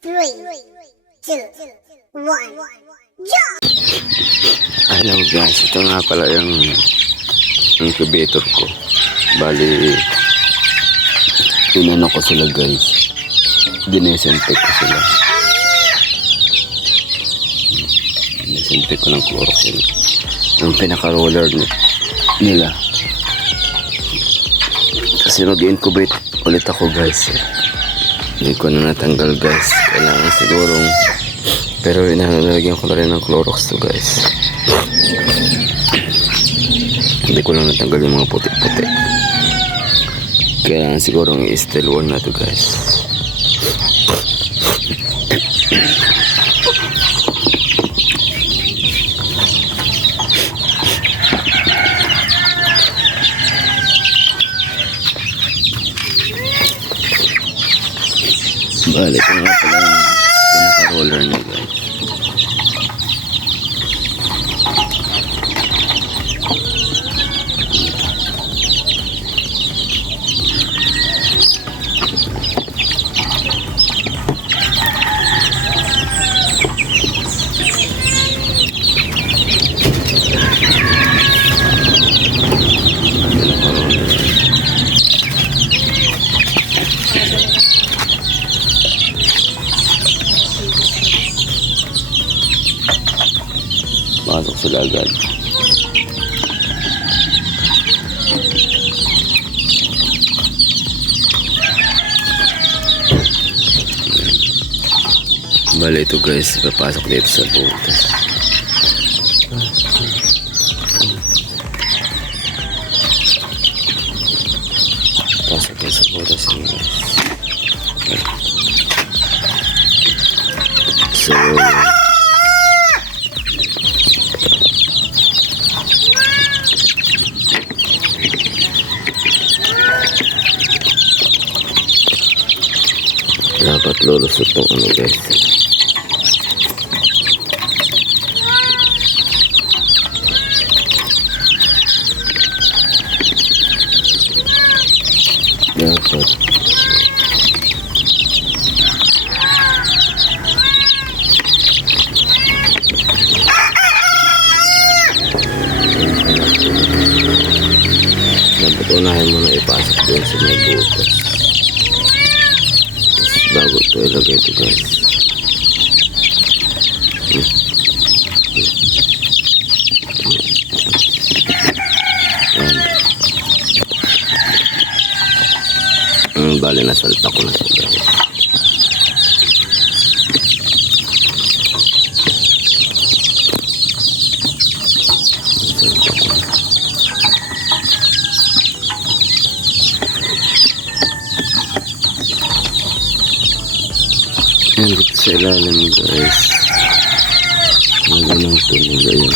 3, 2, 1, jump! Hello guys, ito nga pala yung incubator ko. Bali, inano ko sila guys. Dinesinfect ko sila. Dinesinfect ko ng Clorox yun. Yung pinaka-roller nila. Kasi mag-incubate ulit ako guys. Hindi ko na natanggal guys. Kailangan sigurong, pero inalagyan ko na rin ng Clorox to guys. Hindi ko lang natanggal yung mga puti-puti. Kailangan sigurong i-still wall na to guys. Balik ko nga pala yung pinaka-roller niya guys. Pasok sila agad. Bali ito guys, papasok dito sa butas. Pasok dito sa butas guys. So dapat lulusot itong ano guys. Dapat unahin mo na ipasok doon sa may butas bago ito ilagay ito guys. Bali nasalta ko na siya guys. Yan dito sa ilalim guys. Ganun ito nagayon.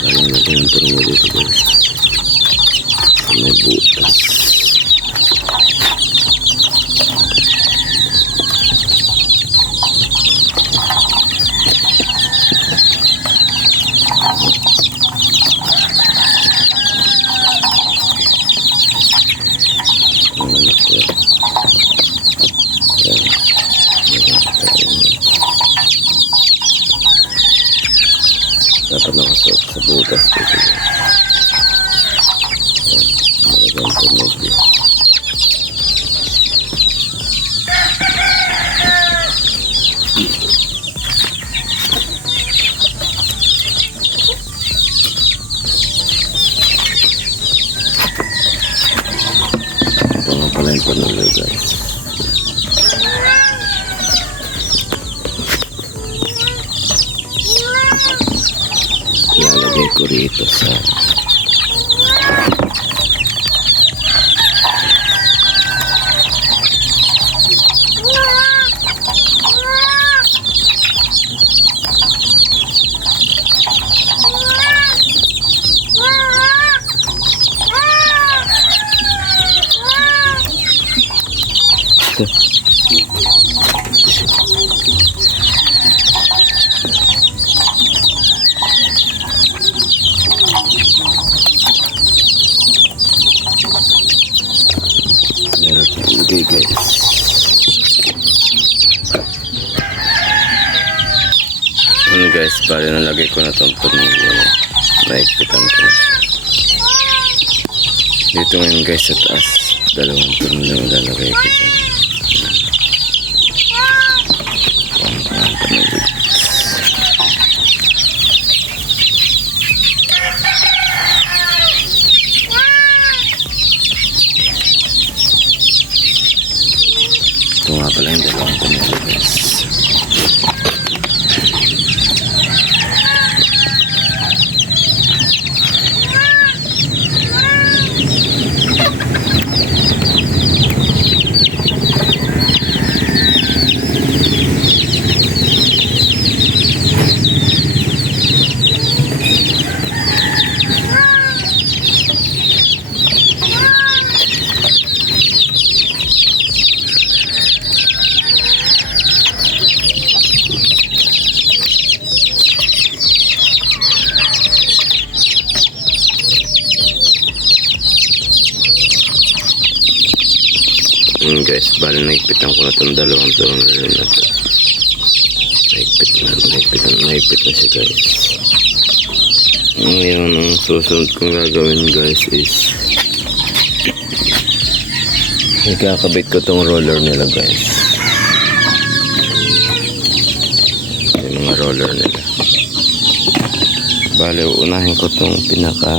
Ganun ito dito guys. Sa may butas. Dapat nakasuot sa butas dito guys. Malagyan ito medyo. Ito nga pala yung panuloy guys. Ilalagay ko rito sa Okay guys. Guys, bali nalagay ko na itong tornilyo. Naikpitan ko na siya. Dito ngayon guys sa taas, dalawang tornilyo na lalagay ko dyan. Ito nga pala yung dalawang tornilyo guys. Guys, bali naigpitan ko na itong dalawang tornilyo na ito. Naigpit na siya guys. Ngayon, ang susunod kong gagawin guys is ikakabit ko itong roller nila guys. Yung mga roller nila. Bali, unahin ko itong pinaka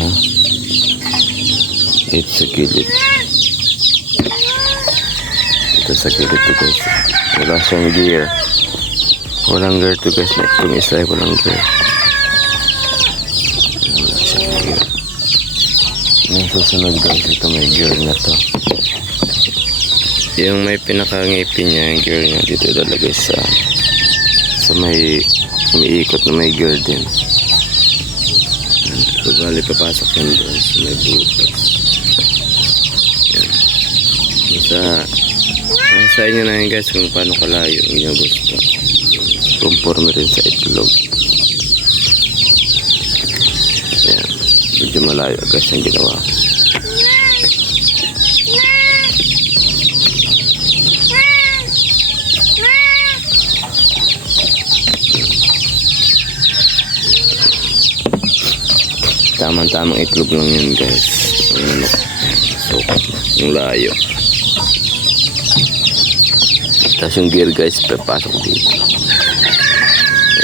8 sa gilid. Ito sa gilid to guys. Wala siyang gear. Walang gear to guys. Itong isa ay walang gear. Wala siyang gear. Yung susunod guys, ito may gear na to. Yung may pinakangipin niya, yung gear niya dito lalagay sa may umiikot na may gear din. So bali papasok yun doon sa may butas. Yan. Sa inyo na yun guys kung paano kalayo ang inyo gusto. Conforme rin sa itlog. Ayan. Medyo malayo guys ang ginawa. Tamang-tamang itlog lang yun guys. So, yung layo. Tapos yung gear guys, papasok dito.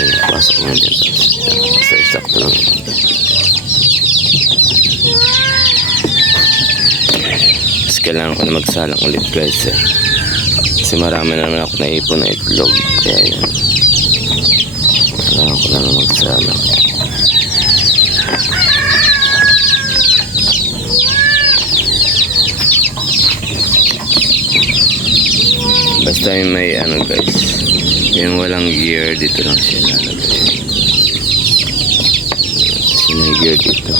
Ayan, pasok mo dyan. Tapos sakto lang. Tapos kailangan ko na magsalang ulit guys. Kasi marami naman ako naipon na itlog. Kaya yan. Kailangan ko na magsalang. Basta yung may ano guys, yung walang gear dito lang siya lalagay. Kasi may gear dito.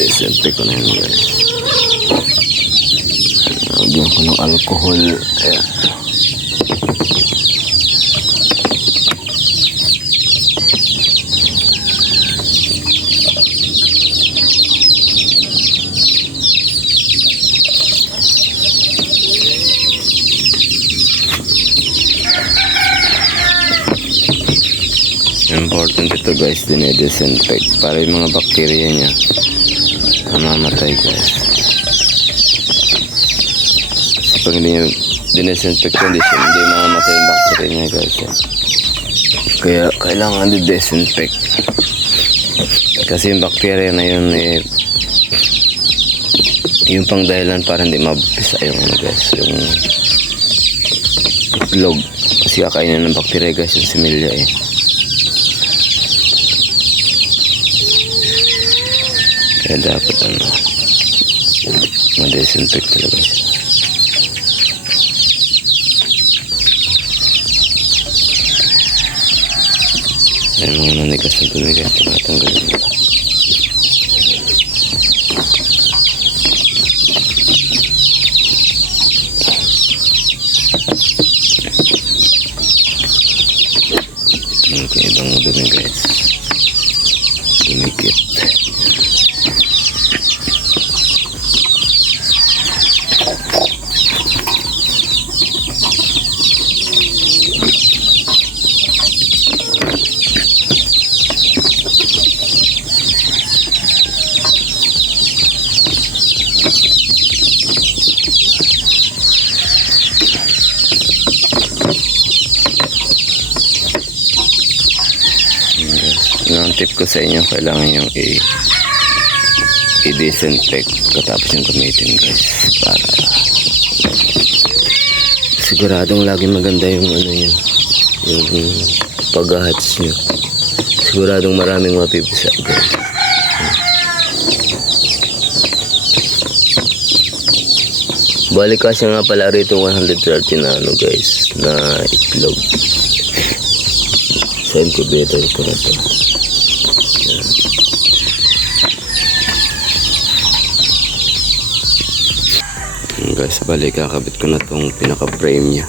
Desente ko na yun guys. Lagyan ko ng alcohol. Ayan. Important ito guys, dine-disinfect para yung mga bakterya niya mamamatay guys. Kasi pag hindi nyo dine-disinfect hindi mamamatay yung bakterya niya guys. Kaya kailangan di-disinfect kasi yung bakterya na yun yung pang dahilan para hindi mabisa yung ano guys, yung itlog. Kasi kakainin ng bakterya guys yung similya Kaya dapat ma-disinfect talaga siya. Ayan mga nanigas na tumigas, tinatanggalin nila. Ito yung ibang dumi guys. Dumikit. tip ko sa inyo, kailangan yung i-disinfect katapos yung gamitin guys, para siguradong laging maganda yung ano nyo, yung pag-hatch nyo. Siguradong maraming mapipisa guys. Balik kasi nga pala rito 130 na ano guys, na itlog sa incubator ko na to. Yan guys, balik kakabit ko na tong pinaka frame nya,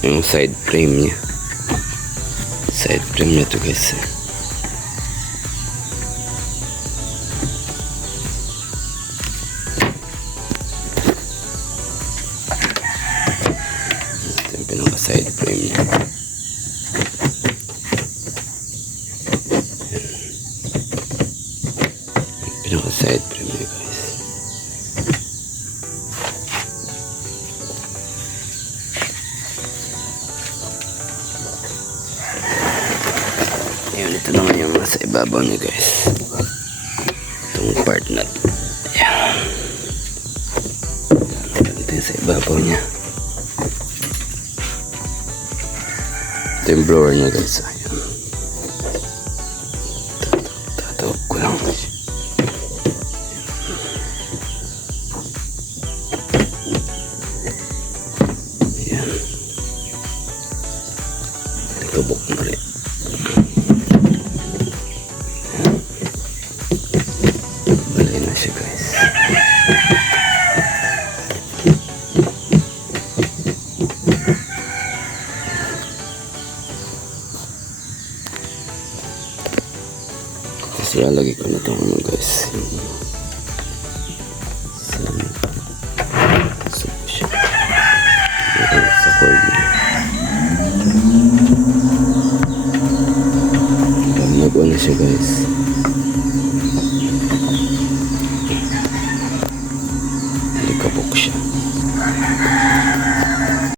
yung side frame nya to guys. Pinaka side frame niya. Pinaka side frame niya guys. Ayan, ito naman yung nasa ibabaw niya guys. Itong part na to. Ayan. Ito yung sa ibabaw niya. Ito yung blower niya guys. Ayan. Tatawag ko lang. Ayan. Tubok na rin. Balay na siya guys. Tapos lalagay ko na ito ano guys, sa cord niya. Nagawa na siya guys.